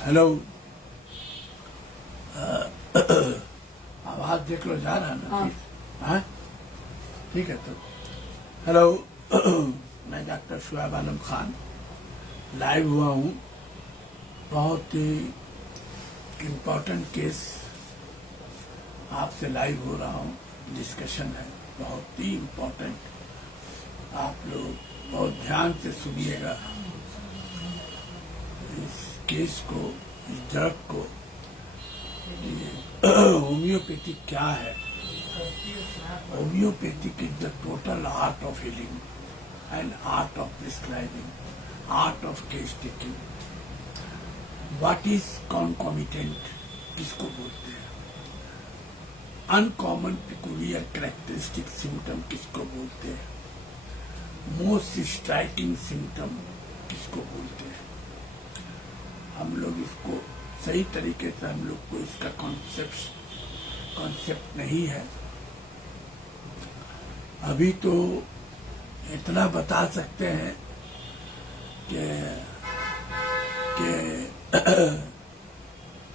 Hello. आवाज देख लो, जा रहा है ना? हाँ, ठीक है। तो हेलो, मैं डॉक्टर शुएब आलम खान लाइव हुआ हूँ। बहुत ही इम्पोर्टेंट केस आपसे लाइव हो रहा हूँ। डिस्कशन है बहुत ही इम्पोर्टेंट। आप लोग बहुत ध्यान से सुनिएगा। इस केस को, इस ड्रग को, होम्योपैथिक क्या है? Homeopathic is the total art of healing and art of prescribing, art of case taking. What is concomitant किसको बोलते हैं? अनकॉमन पिकुलियर कैरेक्टरिस्टिक सिम्टम किसको बोलते हैं? मोस्ट स्ट्राइकिंग सिम्टम किसको बोलते हैं? हम लोग इसको सही तरीके से, हम लोग को इसका कॉन्सेप्ट नहीं है। अभी तो इतना बता सकते हैं कि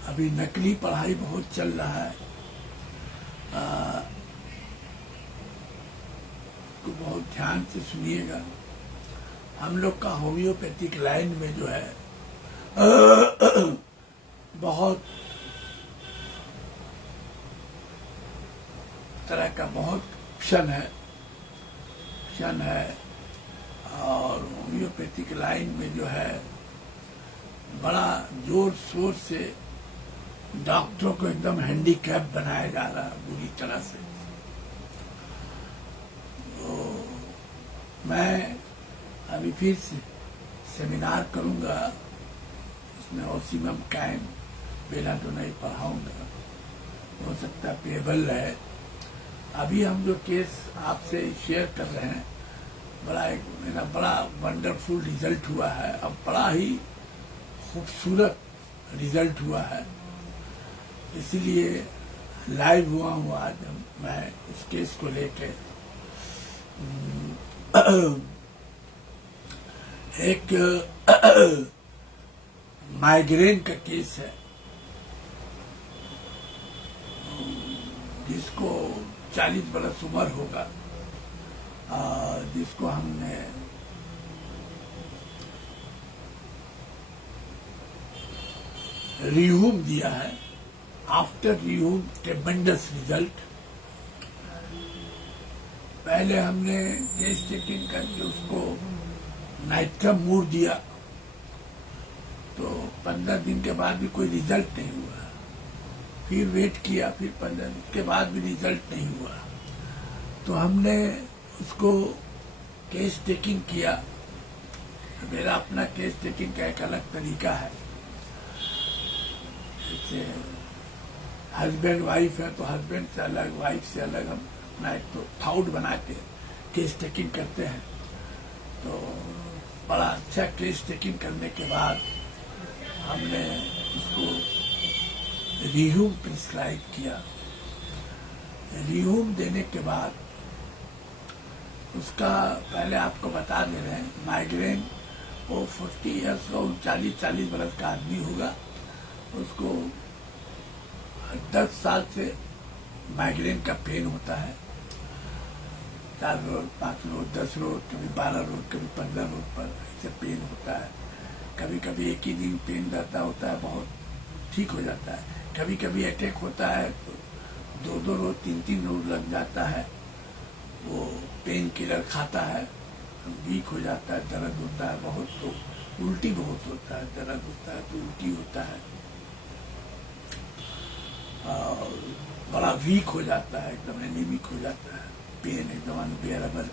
अभी नकली पढ़ाई बहुत चल रहा है। तो बहुत ध्यान से सुनिएगा। हम लोग का होम्योपैथिक लाइन में जो है बहुत तरह का बहुत ऑप्शन है और होम्योपैथिक लाइन में जो है बड़ा जोर शोर से डॉक्टरों को एकदम हैंडीकैप बनाया जा रहा है बुरी तरह से। तो मैं अभी फिर से सेमिनार करूंगा, उसमें ऑक्सीमम कैम बेला तो नहीं पढ़ाऊंगा, हो सकता है पेबल है। अभी हम जो केस आपसे शेयर कर रहे हैं, मेरा बड़ा वंडरफुल रिजल्ट हुआ है। अब बड़ा ही खूबसूरत रिजल्ट हुआ है, इसीलिए लाइव हुआ हूँ आज। मैं उस केस को लेके एक माइग्रेन का केस है, जिसको 40 बरस उम्र होगा, जिसको हमने रिहूम दिया है। After rheum tremendous result. पहले हमने केस टेकिंग करके उसको नाइट्रम मूर दिया, तो 15 दिन के बाद भी कोई रिजल्ट नहीं हुआ। फिर वेट किया, फिर 15 दिन के बाद भी रिजल्ट नहीं हुआ। तो हमने उसको केस टेकिंग किया। मेरा अपना केस टेकिंग का एक अलग तरीका है। जैसे हस्बैंड वाइफ है तो हस्बैंड से अलग, वाइफ से अलग हम अपना एक तो थाउट बना के केस टेकिंग करते हैं। तो बड़ा अच्छा केस टेकिंग करने के बाद हमने उसको रिहूम प्रिस्क्राइब किया। रिहूम देने के बाद उसका, पहले आपको बता दे रहे हैं, माइग्रेन वो 40 ईयर्स का, 40 बरस का आदमी होगा। उसको 10 साल से माइग्रेन का पेन होता है। 4 रोज, 5 रोज, 10 रोज, कभी 12 रोज, कभी 15 रोज पर ऐसे पेन होता है। कभी कभी एक ही दिन पेन रहता होता है, बहुत ठीक हो जाता है। कभी कभी अटैक होता है तो 2-2 रोज, 3-3 रोज लग जाता है। वो पेन किलर खाता है, वीक हो जाता है, दर्द होता है बहुत, तो उल्टी बहुत होता है, दर्द होता है तो उल्टी होता है, और बड़ा वीक हो जाता है, एकदम एनीमिक हो जाता है, पेन एकदम अनबेरेबल।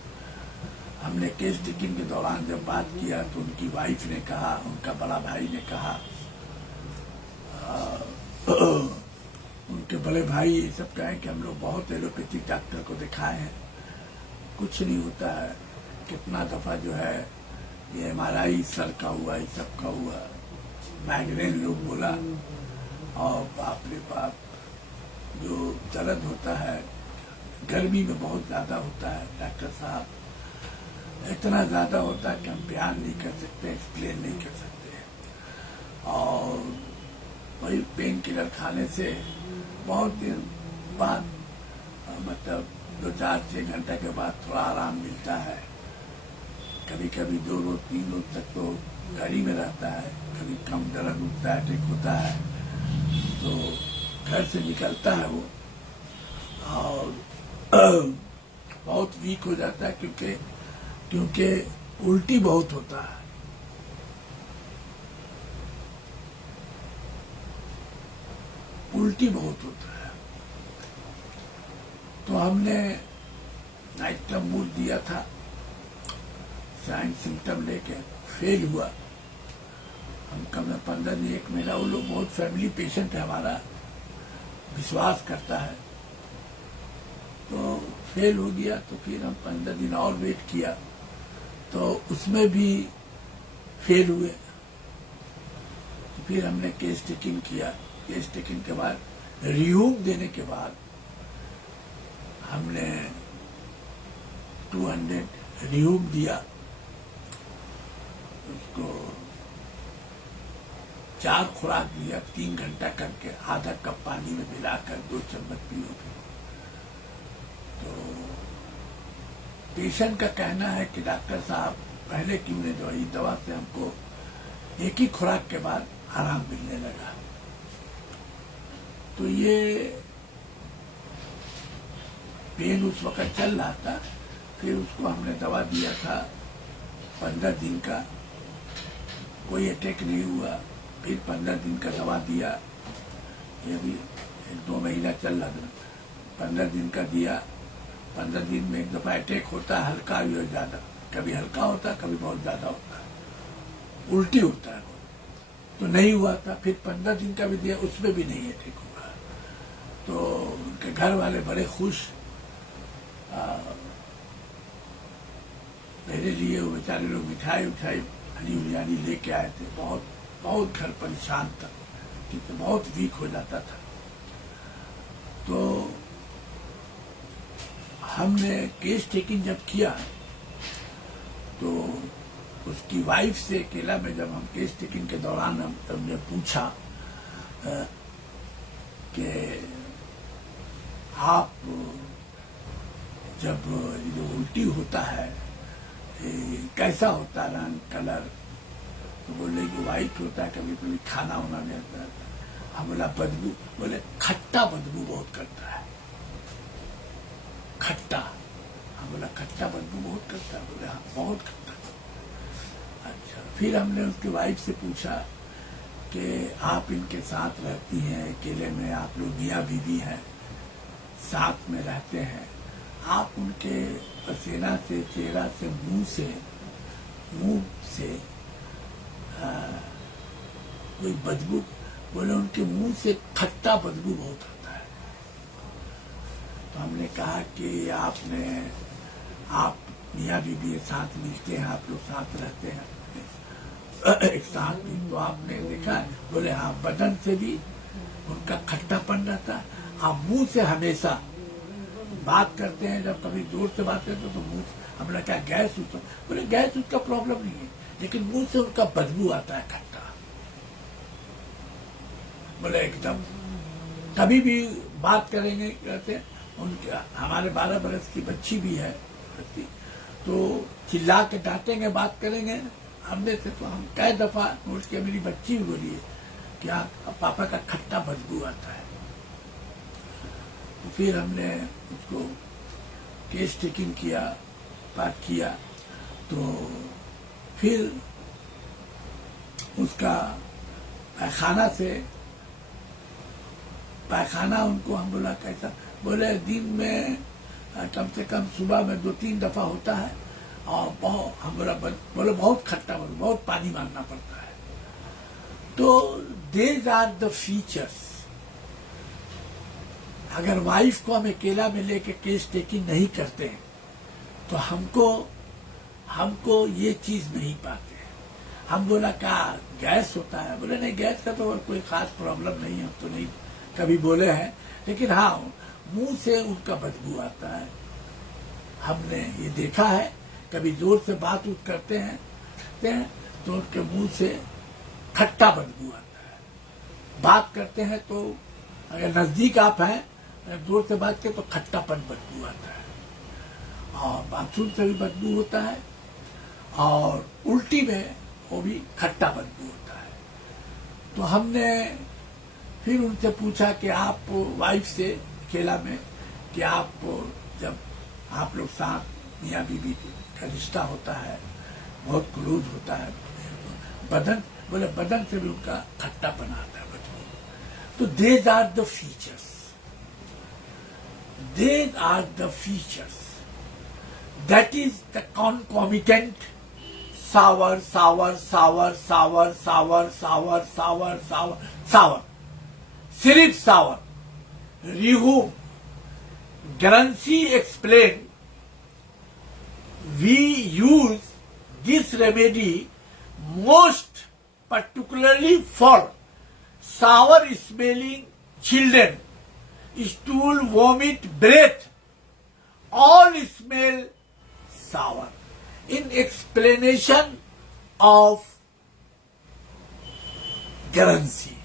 हमने केस टेकिंग के दौरान जब बात किया तो उनकी वाइफ ने कहा, उनका बड़ा भाई ने कहा, उनके बड़े भाई ये सब कहें कि हम लोग बहुत एलोपैथिक डॉक्टर को दिखाए हैं, कुछ नहीं होता है। कितना दफा जो है ये MRI सर का हुआ, ये सब का हुआ, माइग्रेन लोग बोला, और बाप रे बाप जो दर्द होता है गर्मी में बहुत ज्यादा होता है डॉक्टर साहब, इतना ज्यादा होता है कि हम बयान नहीं कर सकते, एक्सप्लेन नहीं कर सकते। और वही पेन किलर खाने से बहुत दिन बाद मतलब 2-4-6 घंटे के बाद थोड़ा आराम मिलता है। कभी कभी 2 रोज 3 रोज तक तो घर ही में रहता है, कभी कम दर्द उठता है, अटैक होता है तो घर से निकलता है वो और बहुत वीक हो जाता है क्योंकि उल्टी बहुत होता है। उल्टी बहुत होता है तो हमने नाइट्रोमूल दिया था, साइन सिम्टम लेके फेल हुआ। हम कम से 15 दिन 1 महीना, वो लोग बहुत फैमिली पेशेंट है हमारा, विश्वास करता है, तो फेल हो गया। तो फिर हम 15 दिन और वेट किया तो उसमें भी फेल हुए। तो फिर हमने केस टेकिंग किया। केस टेकिंग के बाद रिह्यूम देने के बाद हमने 200 रिह्यूम दिया। उसको 4 खुराक दिया, 3 घंटा करके, आधा कप पानी में मिलाकर 2 चम्मच पियो। तो पेशेंट का कहना है कि डॉक्टर साहब पहले क्यों ने दवाई दवा से हमको एक ही खुराक के बाद आराम मिलने लगा। तो ये पेन उस वक्त चल रहा था। फिर उसको हमने दवा दिया था 15 दिन का, कोई अटैक नहीं हुआ। फिर 15 दिन का दवा दिया, ये भी 1-2 महीना चल रहा था। 15 दिन का दिया, 15 दिन में एक दफा अटैक होता है, हल्का भी और ज्यादा, कभी हल्का होता है कभी बहुत ज्यादा होता है, उल्टी होता है तो नहीं हुआ था। फिर 15 दिन का भी दिया, उसमें भी नहीं अटैक हुआ। तो उनके घर वाले बड़े खुश। मेरे लिए वो बेचारे लोग मिठाई हरी लेके आए थे। बहुत बहुत घर परेशान था क्योंकि बहुत वीक हो जाता था। तो हमने केस टेकिंग जब किया तो उसकी वाइफ से अकेला में जब हम केस टेकिंग के दौरान हमने पूछा कि आप जब जो उल्टी होता है कैसा होता है रंग कलर, तो बोले कि वाइट होता है, कभी कभी खाना वाना नहीं आता है। हम बोला बदबू, बोले खट्टा बदबू बहुत करता है, खट्टा। हम बोला खट्टा बदबू बहुत करता है, बोले हाँ बहुत करता है। अच्छा, फिर हमने उसके वाइफ से पूछा कि आप इनके साथ रहती हैं, अकेले में आप लोग मियाँ बीवी हैं, साथ में रहते हैं, आप उनके पसीना से, चेहरा से, मुंह से कोई बदबू, बोले उनके मुंह से खट्टा बदबू बहुत आता है। तो हमने कहा कि आप मियाँ बीवी साथ मिलते हैं, आप लोग साथ रहते हैं एक साथ में, तो आपने देखा? बोले हाँ, बदन से भी उनका खट्टापन रहता है। आप मुंह से हमेशा बात करते हैं, जब कभी जोर से बात करते हैं तो मुंह, हमने कहा गैस उसका, बोले गैस उसका प्रॉब्लम नहीं है, लेकिन मुंह से उनका बदबू आता है खट्टा। बोले एकदम कभी भी बात करेंगे कहते हैं, उनके हमारे 12 बरस की बच्ची भी है, तो चिल्ला के डांटेंगे, बात करेंगे हमने से, तो हम कई दफा नोट के मेरी बच्ची भी बोली है कि पापा का खट्टा बदबू आता है। तो फिर हमने उसको केस टेकिंग किया, बात किया, तो फिर उसका पैखाना उनको हम बोला कैसा, बोले दिन में कम से कम सुबह में 2-3 दफा होता है और बहुत, हम बोले बहुत खट्टा, बहुत पानी मारना पड़ता है। तो देज आर द फीचर्स। अगर वाइफ को हम अकेला में लेके केस टेकिंग नहीं करते हैं तो हमको ये चीज नहीं पाते हैं। हम बोला क्या गैस होता है, बोले नहीं गैस का तो कोई खास प्रॉब्लम नहीं है, हम तो नहीं कभी बोले हैं, लेकिन हाँ मुंह से उनका बदबू आता है। हमने ये देखा है, कभी जोर से बात करते हैं तो उनके मुंह से खट्टा बदबू आता है। बात करते हैं तो अगर नजदीक आप हैं, अगर दूर से बात करें तो खट्टापन बदबू आता है और बाथरूम से भी बदबू होता है और उल्टी में वो भी खट्टा बदबू होता है। तो हमने फिर उनसे पूछा कि आप वाइफ से अकेला में कि आप जब आप लोग साथ मियाँ बीवी का रिश्ता होता है, बहुत क्लोज होता है, बदन बोले बदन से भी उनका खट्टापन आता है बदबू। तो these are the features, these are the features that is the concomitant sour, sour, sour, sour, sour, sour, sour, sour, sour. Sirip sour. Rehum. Garancy explained, we use this remedy most particularly for sour smelling children, stool, vomit, breath, all smell sour. In explanation of Garancy,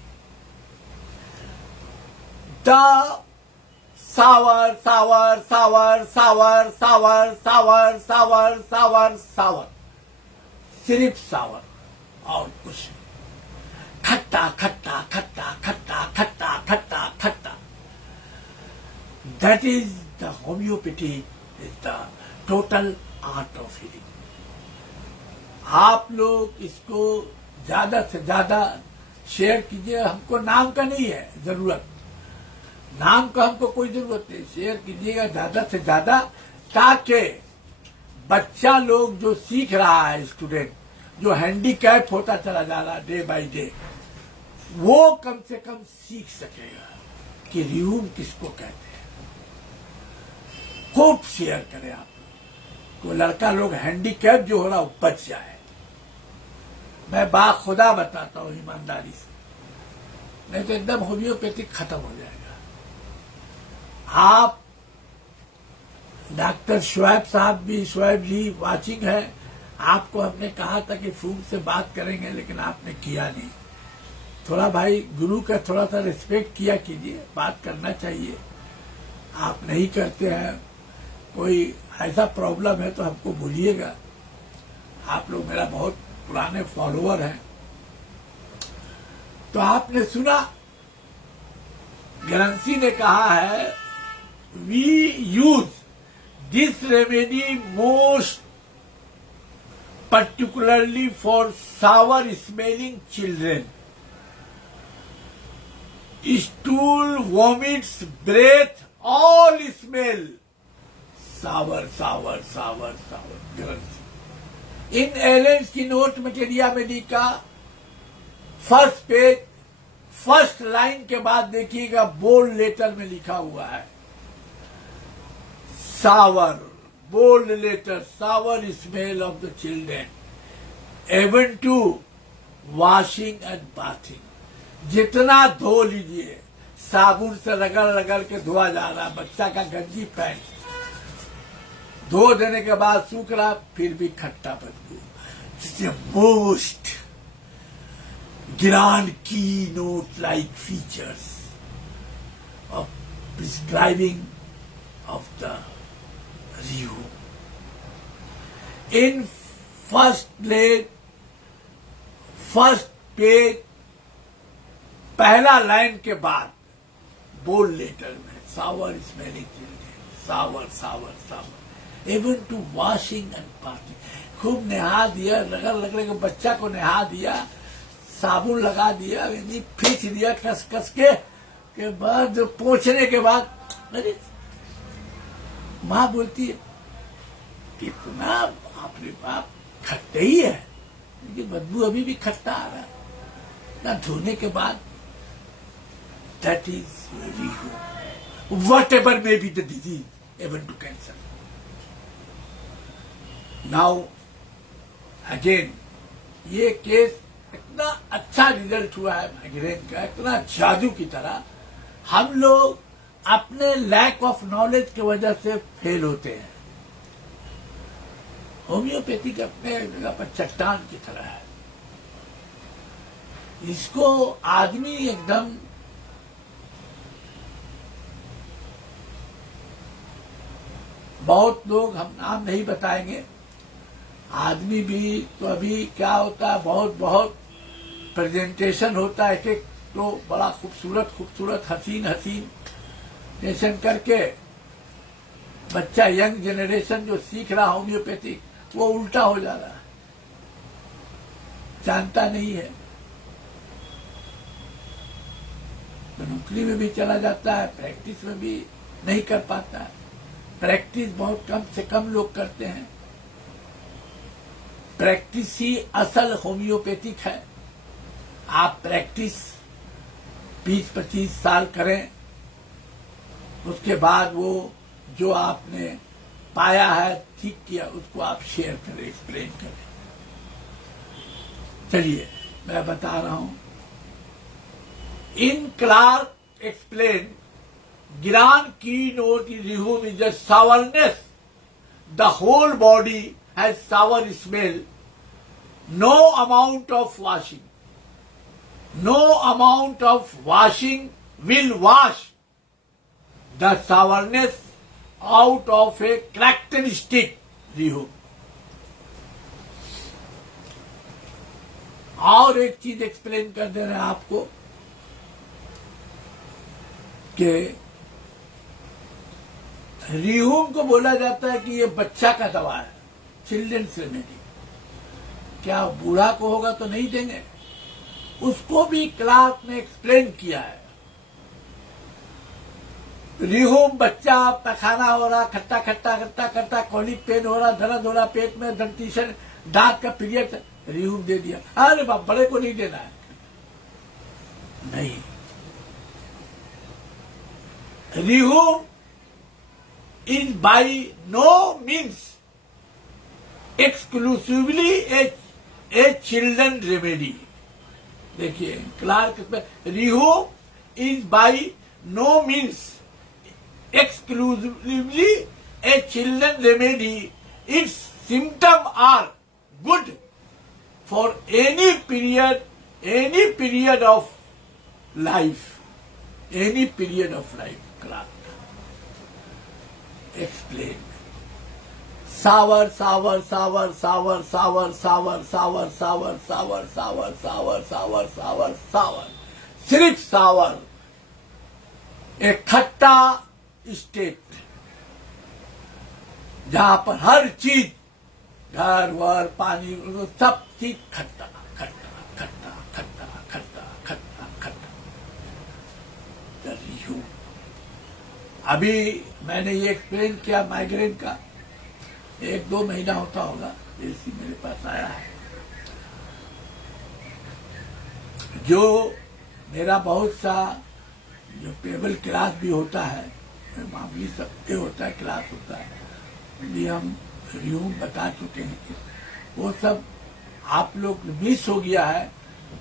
the sour, sour, sour, sour, sour, sour, sour, sour, sour, सिर्फ sour और कुछ नहीं, खट्टा खट्टा खट्टा खट्टा खट्टा खट्टा खट्टा. That is the homeopathy, is the total art of healing. आप लोग इसको ज्यादा से ज्यादा शेयर कीजिए. हमको नाम का नहीं है जरूरत, नाम का हमको कोई जरूरत नहीं. शेयर कीजिएगा ज्यादा से ज्यादा, ताकि बच्चा लोग जो सीख रहा है, स्टूडेंट जो हैंडीकैप होता चला जा रहा डे बाय डे, वो कम से कम सीख सकेगा कि रिहूम किसको कहते हैं. खूब शेयर करें आप लोग, तो लड़का लोग हैंडीकैप जो हो रहा वो बच जाए. मैं बाखुदा बताता हूँ ईमानदारी से, नहीं तो एकदम होम्योपैथिक खत्म हो जाएगा. आप डॉक्टर शुएब साहब भी, शुएब जी वाचिंग है, आपको हमने कहा था कि फोन से बात करेंगे, लेकिन आपने किया नहीं. थोड़ा भाई गुरु का थोड़ा सा रिस्पेक्ट किया कीजिए, बात करना चाहिए. आप नहीं करते हैं, कोई ऐसा प्रॉब्लम है तो हमको बोलिएगा. आप लोग मेरा बहुत पुराने फॉलोअर हैं. तो आपने सुना गरंसी ने कहा है, we use this remedy most particularly for sour smelling children, stool, vomits, breath, all smell sour, sour, sour, sour. इन एलेंस की note materia Medica first page, first line के बाद देखिएगा बोल्ड लेटर में लिखा हुआ है सावर. Bold letter, sour smell of the children, even to washing and bathing. जितना धो लीजिए, साबुन से रगड़ रगड़ के धोआ जा रहा, बच्चा का गंजी पैंट धो देने के बाद सूख रहा, फिर भी खट्टा बदबू. Most grand keynote like features of prescribing of the rheum. In first page पहला लाइन के बाद बोल्ड लेटर में sour smelling children, sour sour sour, even to washing and bathing. खूब नहा दिया, रगड़ रगड़ के बच्चा को नहा दिया, साबुन लगा दिया, खींच दिया कस कस के बाद पोंछने के बाद, अरे माँ बोलती है कितना आपने बाप खट्टे ही है, लेकिन बदबू अभी भी खट्टा आ रहा है ना धोने के बाद. That is rheum, whatever may be the disease, even to cancer. Now again ये केस इतना अच्छा रिजल्ट हुआ है माइग्रेन का, इतना जादू की तरह. हम लोग अपने लैक ऑफ नॉलेज की वजह से फेल होते हैं. होम्योपैथिक अपने जगह पर चट्टान की तरह है. इसको आदमी एकदम बहुत लोग, हम नाम नहीं बताएंगे, आदमी भी तो अभी क्या होता है, बहुत बहुत प्रेजेंटेशन होता है, एक तो बड़ा खूबसूरत खूबसूरत हसीन हसीन नेशन करके बच्चा यंग जनरेशन जो सीख रहा होम्योपैथिक वो उल्टा हो जा रहा है, जानता नहीं है, तो नौकरी में भी चला जाता है, प्रैक्टिस में भी नहीं कर पाता है। प्रैक्टिस बहुत कम से कम लोग करते हैं। प्रैक्टिस ही असल होम्योपैथिक है। आप प्रैक्टिस 20-25 साल करें, उसके बाद वो जो आपने पाया है, ठीक किया, उसको आप शेयर करें, एक्सप्लेन करें। चलिए मैं बता रहा हूं। In Clarke explain Gran keynote in Rehum is the sourness. The whole body has sour smell. No amount of washing. No amount of washing will wash the sourness out of a characteristic Rehum. और एक चीज explain कर दे रहे हैं आपको कि रिहूम को बोला जाता है कि ये बच्चा का दवा है, चिल्ड्रंस रेमेडी। क्या बूढ़ा को होगा तो नहीं देंगे? उसको भी क्लार्क ने एक्सप्लेन किया है। रिहूम बच्चा, पखाना हो रहा, खट्टा खट्टा खट्टा खट्टा, कॉलिक पेन हो रहा, दर्द हो रहा पेट में, दंतीशन, दांत का पीरियड, रिहूम दे दिया। अरे बाप, बड़े को नहीं देना है। नहीं, रिहूम is by no means exclusively a children remedy. देखिए क्लार्क पे, रिहूम is by no means exclusively a children remedy. Its symptoms are good for any period of life. Any period of life, Clark explain. Sour, sour, sour, sour, sour, sour, sour, sour, sour, sour, sour, sour, sour, sour. सिर्फ सावर, एक खट्टा state जहां पर हर चीज, घर वर पानी, सब चीज खट्टा खट्टा खट्टा खट्टा खट्टा खट्टा खट्टा। अभी मैंने ये एक्सप्लेन किया माइग्रेन का, 1-2 महीना होता होगा जैसी मेरे पास आया है। जो मेरा बहुत सा जो टेबल क्लास भी होता है, मामूली सबके होता है, क्लास होता है, भी हम रिव्यू बता चुके हैं कि वो सब आप लोग मिस हो गया है।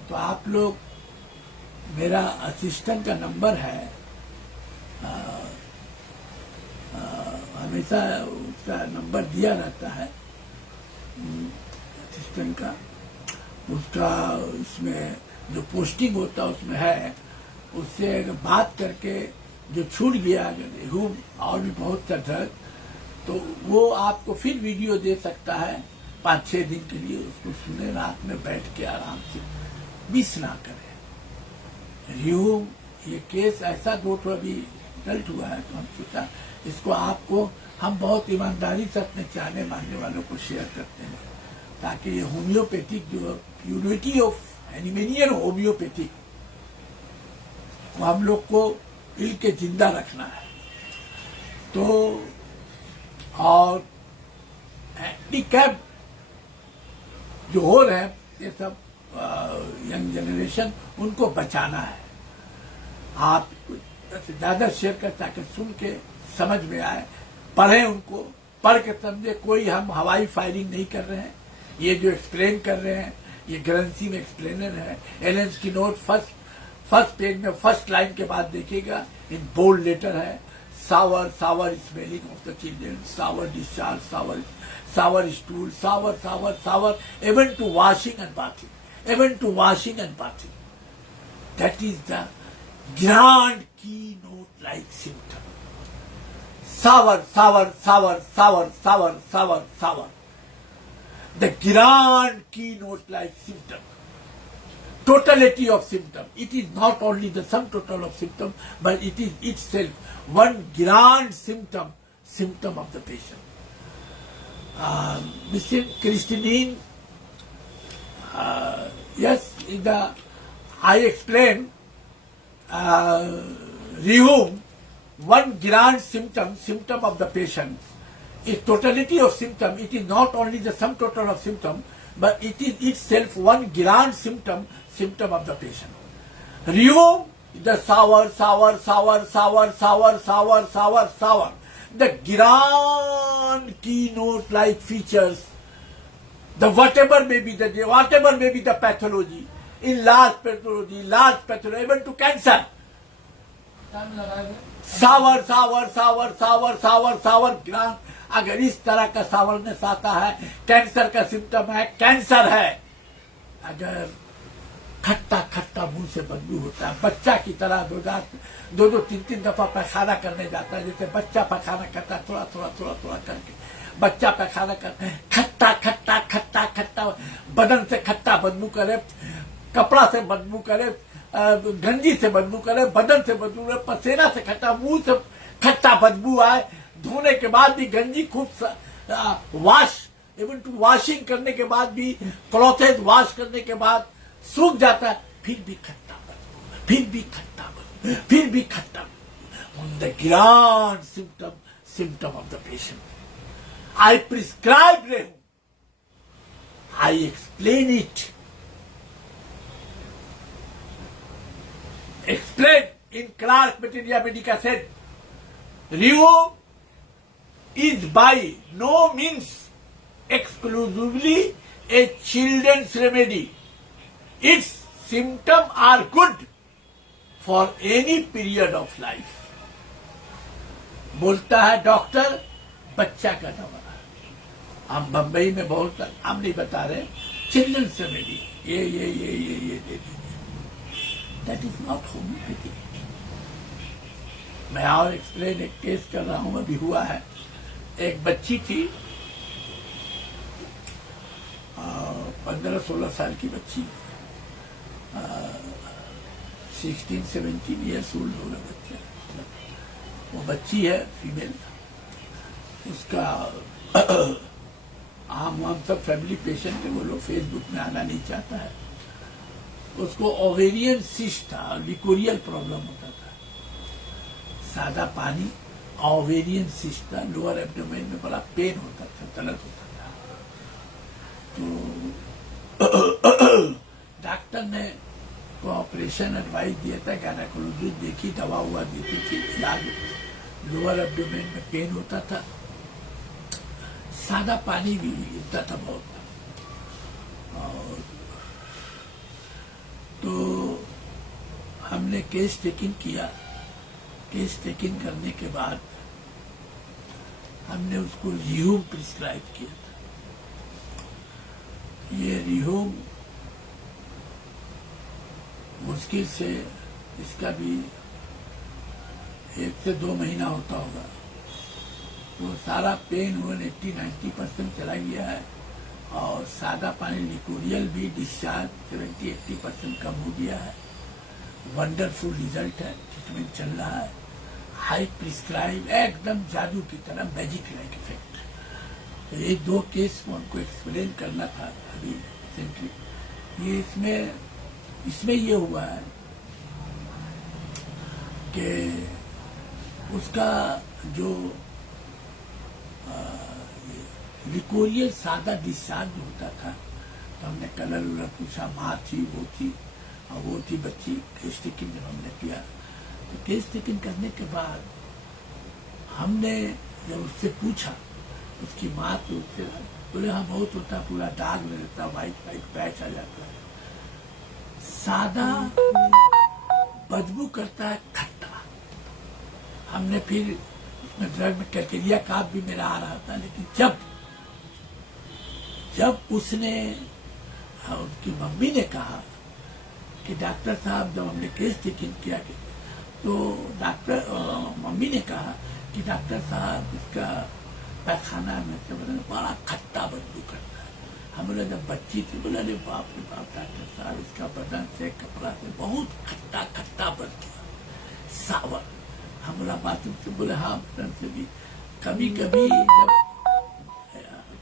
तो आप लोग, मेरा असिस्टेंट का नंबर है, हमेशा उसका नंबर दिया रहता है असिस्टेंट का, उसका इसमें जो पोस्टिंग होता है उसमें है। उससे अगर बात करके जो छूट गया अगर हूँ और भी बहुत सा ड्रग, तो वो आपको फिर वीडियो दे सकता है 5-6 दिन के लिए। उसको सुने, रात में बैठ के आराम से, मिस ना करें। रिव्यू ये केस ऐसा 2 अभी रिजल्ट हुआ है, तो हम सोचा इसको आपको हम बहुत ईमानदारी से अपने चाहने मानने वालों को शेयर करते हैं, ताकि ये होम्योपैथिक जो प्यूरिटी ऑफ एनिमेनियन होम्योपैथिक, वो हम लोग को इल के जिंदा रखना है। तो और हैंडीकैप जो हो रहे हैं ये सब यंग जनरेशन, उनको बचाना है। आप ज्यादा शेयर कर ताकि सुन के समझ में आए, पढ़ें, उनको पढ़ के समझे। कोई हम हवाई फायरिंग नहीं कर रहे हैं। ये जो एक्सप्लेन कर रहे हैं ये ग्रंथी में एक्सप्लेनर है। Allen's keynote first page में फर्स्ट लाइन के बाद देखिएगा, इन बोल्ड लेटर है, sour sour smelling of the children, sour discharge, sour stool, sour sour sour, even to washing and bathing, even to washing and bathing. That is the grand keynote-like symptom. Sour, sour, sour, sour, sour, sour, sour. The grand keynote-like symptom. Totality of symptom. It is not only the sum total of symptom, but it is itself one grand symptom of the patient. Mr. Christine, yes, I explained Rheum, one grand symptom of the patient is totality of symptom. It is not only the sum total of symptom, but it is itself one grand symptom of the patient. Rheum, the sour, sour, sour, sour, sour, sour, sour, sour. The grand keynote-like features, whatever may be the pathology, in large pathology, even to cancer. Sour, sour, sour, sour, sour, sour grand. अगर इस तरह का sourness आता है, cancer का symptom है, cancer है. अगर खट्टा खट्टा मुंह से बदबू होता है, बच्चा की तरह दो तीन दफा पैखाना करने जाता है, जैसे बच्चा पैखाना करता है, थोड़ा करके बच्चा पैखाना करता है, खट्टा खट्टा खट्टा खट्टा, बदन से खट्टा बदबू करे, कपड़ा से बदबू करे, गंजी से बदबू करे, बदन से बदबू करे, पसीना से खट्टा, मुंह से खट्टा बदबू आए, धोने के बाद भी गंजी खूब इवन टू वॉशिंग करने के बाद भी, क्लॉथेज वॉश करने के बाद सूख जाता है, फिर भी खट्टा बदबू, फिर भी खट्टा बदबू. The grand symptom of the patient. I prescribe Rheum. I explain it. Explained in Clark Materia Medica said, Rheum is by no means exclusively a children's remedy. Its symptoms are good for any period of life. बोलता है doctor, बच्चा का दवा. हम बंबई में बहुत, हम नहीं बता रहे, चिल्ड्रंस रेमेडी, ये दे दीजिए. That is not homeopathy. मैं और एक्सप्लेन एक केस कर रहा हूं, अभी हुआ है. एक बच्ची थी, 15-16 साल की बच्ची, 16-17 ईयर्स ओल्ड होगा बच्चा. वो बच्ची है फीमेल. उसका हम सब फैमिली पेशेंट है, वो लोग फेसबुक में आना नहीं चाहता है. उसको ओवेरियन सिस्ट था, लिकोरियल प्रॉब्लम होता था. सादा पानी, ओवेरियन सिस्ट था, लोअर एब्डोमेन में बड़ा पेन होता था, दर्द होता था. तो डॉक्टर ने को ऑपरेशन एडवाइस दिया था, गायनेकोलॉजिस्ट देखी, दवा हुआ देती थी, इलाज. लोअर एब्डोमेन में पेन होता था, सादा पानी भी गिरता था बहुत. और तो हमने केस टेकिंग किया. केस टेकिंग करने के बाद हमने उसको Rheum प्रिस्क्राइब किया था. ये Rheum मुश्किल से इसका भी 1 से 2 महीना होता होगा. वो सारा पेन 80-90% चला गया है. और सादा पानी लिकोरियल भी डिस्चार्ज 70-80% कम हो गया है. वंडरफुल रिजल्ट है. ट्रीटमेंट चल रहा है. हाई प्रिस्क्राइब, एकदम जादू की तरह, मैजिक लाइक इफेक्ट. तो ये 2 केस को हमको एक्सप्लेन करना था अभी रिसेंटली. ये इसमें ये हुआ है कि उसका जो लिकोरियल सादा डिस्चार्ज होता था, तो हमने कलर वलर पूछा, माँ थी, वो थी, और वो थी बच्ची. केस टेकिंग जब हमने किया, तो केस टेकिंग करने के बाद हमने जब उससे पूछा, उसकी माँ तो उससे बोले हाँ बहुत होता, पूरा दाग में रहता, वाइट पैच आ जाता है. सादा बदबू करता है, खट्टा. हमने फिर उसमें ड्रग में कैल्केरिया काप भी मेरा आ रहा था. लेकिन जब उसने, उसकी मम्मी ने कहा कि डॉक्टर साहब जब हमने केस चेकिंग किया तो डॉक्टर मम्मी ने कहा कि डॉक्टर साहब इसका पैखाना में से बड़ा खट्टा बदबू करता है। हम बोले जब बच्ची थी, बोले अरे बाप रे बाप डॉक्टर साहब इसका बदन से कपड़ा से बहुत खट्टा खट्टा बदबू सावर। हम बोला बाथरूम से, बोले हाँ बदन से भी। कभी कभी जब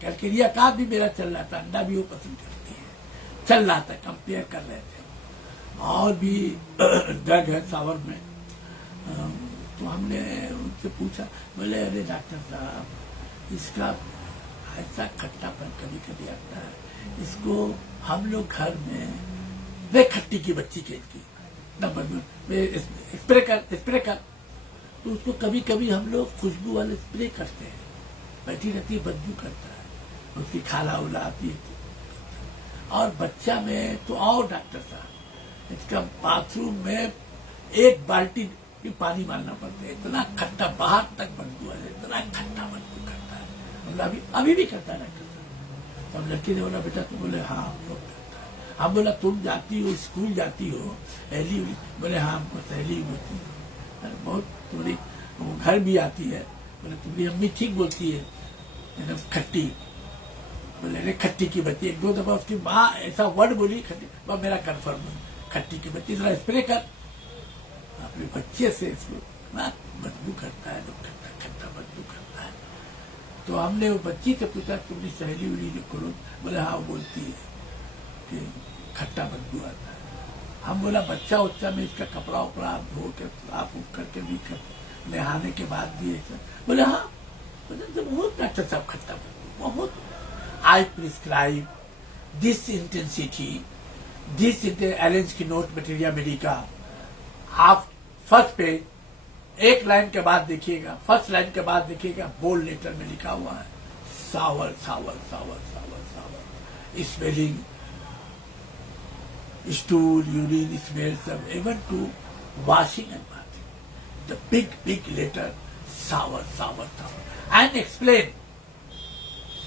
कैलकेरिया का भी मेरा चल रहा था, अंडा भी वो पसंद करती है, चल रहा था, कंपेयर कर रहे थे और भी ड्रग है सावर में। तो हमने उनसे पूछा, बोले अरे डॉक्टर साहब इसका ऐसा खट्टापन कभी कभी आता है, इसको हम लोग घर में वे खट्टी की बच्ची खेलती स्प्रे कर तो उसको कभी कभी हम लोग खुशबू वाले स्प्रे करते हैं, बैठी रहती है, बदबू करता है, उसकी खाला उला आती है। और बच्चा में तो और डॉक्टर साहब इसका बाथरूम में 1 बाल्टी पानी मारना पड़ता है, इतना खट्टा बाहर तक बदबू है, इतना खट्टा बदबू करता है। मतलब अभी भी करता है डॉक्टर साहब। तो लड़की ने बोला बेटा, तुम बोले हाँ हम लोग करता है। हम बोला तुम जाती हो स्कूल जाती हो सहेली, बोले हाँ हमको सहेली होती है, बहुत तुम्हारी घर भी आती है। बोले तुम्हारी अम्मी ठीक बोलती है एकदम खट्टी। बोले अरे खट्टी की बच्ची, 1-2 दफा उसकी माँ ऐसा वर्ड बोली खट्टी, वह मेरा कन्फर्म है खट्टी की बच्ची, जरा स्प्रे कर अपने बच्चे से, इसको ना बदबू करता है, खट्टा खट्टा बदबू करता है। तो हमने वो बच्ची से पूछा तुम्हारी सहेली उली जो करो, बोले हाँ वो बोलती है कि खट्टा बदबू आता है। हम बोला बच्चा उच्चा में इसका कपड़ा उपड़ा आप धो के साफ उफ करके भी कर, नहाने के बाद भी ऐसा। बोले हाँ तो बहुत डॉक्टर साहब खट्टा बदबू बहुत। आई प्रिस्क्राइब दिस इंटेंसिटी, दिस एलेंस की नोट मटेरिया मेडिका। आप फर्स्ट पेज 1 लाइन के बाद देखिएगा, फर्स्ट लाइन के बाद देखिएगा, बोल्ड लेटर में लिखा हुआ है sour sour sour sour sour, smelling stool, urine smells of even to washing and bathing. The big letter sour, sour, sour. And explain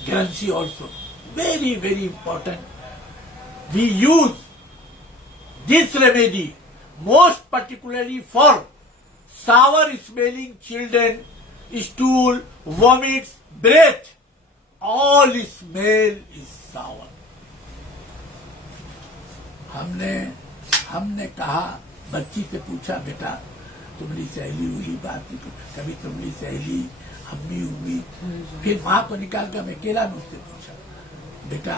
Guernsey also. Very, very important. We use this remedy most particularly for sour smelling children, stool, vomits, breath. All smell is sour. हमने कहा, बच्ची से पूछा बेटा तुम्हारी सहेली उली बात कभी तुम्हारी सहेली अम्मी उम्मी, फिर माँ को निकाल कर मैं अकेला मुझसे पूछा बेटा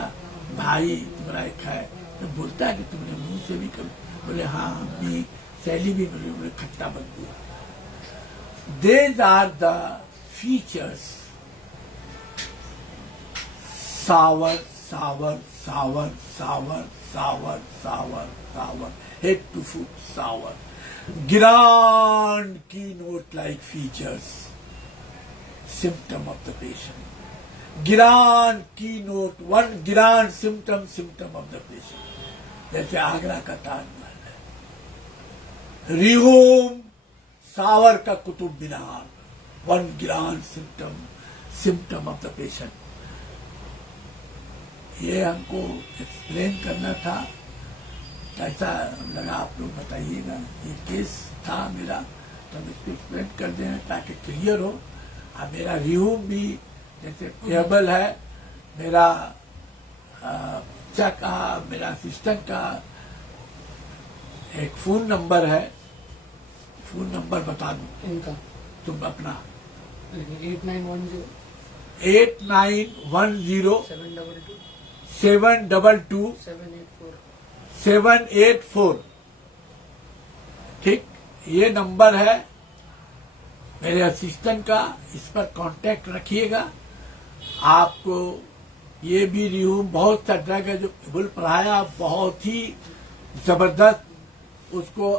भाई तुम्हारा एक है, तो बोलता है कि तुमने मुंह से भी कभी, बोले हाँ अम्मी सहेली भी मिली, बोले खट्टा बदबू। These are the features sour, sour, sour, sour, sour, sour, sour, head to foot sour. Grand keynote-like features, symptom of the patient. Grand keynote, one grand symptom of the patient. जैसे आगरा का ताजमहल है, रिहोम सावर का Qutub Minar, one grand symptom of the patient. ये हमको explain करना था, कैसा लगा आप लोग बताइएगा। ये केस था मेरा, तो हम इसको एक्सप्लेन कर दें ताकि क्लियर हो। अब मेरा रिव्यूम भी जैसे पेबल है, मेरा बच्चा का, मेरा असिस्टेंट का एक फोन नंबर है, फोन नंबर बता दो इनका, तुम अपना 8910 722 ठीक, ये नंबर है मेरे असिस्टेंट का, इस पर कांटेक्ट रखिएगा। आपको ये भी रिव्यू बहुत सा ड्रग है जो बुल पढ़ाया, बहुत ही जबरदस्त, उसको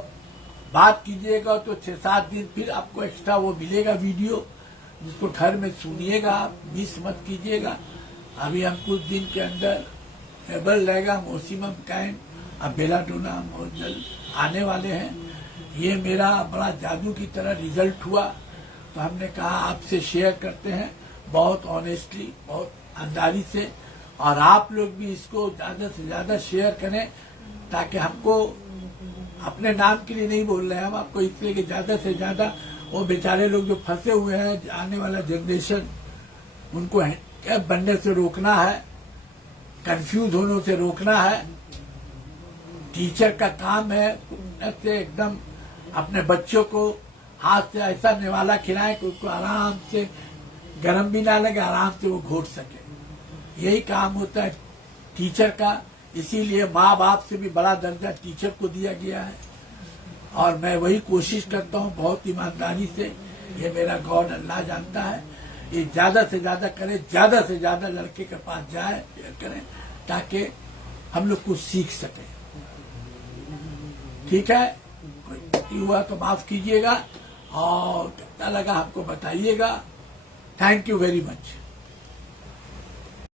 बात कीजिएगा तो 6-7 दिन फिर आपको एक्स्ट्रा वो मिलेगा वीडियो, जिसको घर में सुनिएगा, मिस मत कीजिएगा। अभी हम कुछ दिन के अंदर एबल रहेगा, मोसिमम कैन, अब बेलाडोना बहुत जल्द आने वाले हैं। ये मेरा बड़ा जादू की तरह रिजल्ट हुआ, तो हमने कहा आपसे शेयर करते हैं, बहुत ऑनेस्टली, बहुत ईमानदारी से, और आप लोग भी इसको ज्यादा से ज्यादा शेयर करें ताकि हमको अपने नाम के लिए नहीं बोल रहे हैं हम आपको, इसलिए कि ज्यादा से ज्यादा वो बेचारे लोग जो फंसे हुए हैं, आने वाला जनरेशन, उनको हैंडकैप बनने से रोकना है, कंफ्यूज होने से रोकना है। टीचर का काम है ऐसे एकदम अपने बच्चों को हाथ से ऐसा निवाला खिलाएं कि उसको आराम से गर्म भी ना लगे, आराम से वो घोट सके। यही काम होता है टीचर का। इसीलिए माँ बाप से भी बड़ा दर्जा टीचर को दिया गया है। और मैं वही कोशिश करता हूँ बहुत ईमानदारी से, ये मेरा गॉड अल्लाह जानता है, ये ज्यादा से ज्यादा करें, ज्यादा से ज्यादा लड़के के पास जाए करें, ताकि हम लोग कुछ सीख सकें। ठीक है, कोई गलती हुआ तो माफ कीजिएगा, और कैसा लगा हमको बताइएगा। Thank you very much.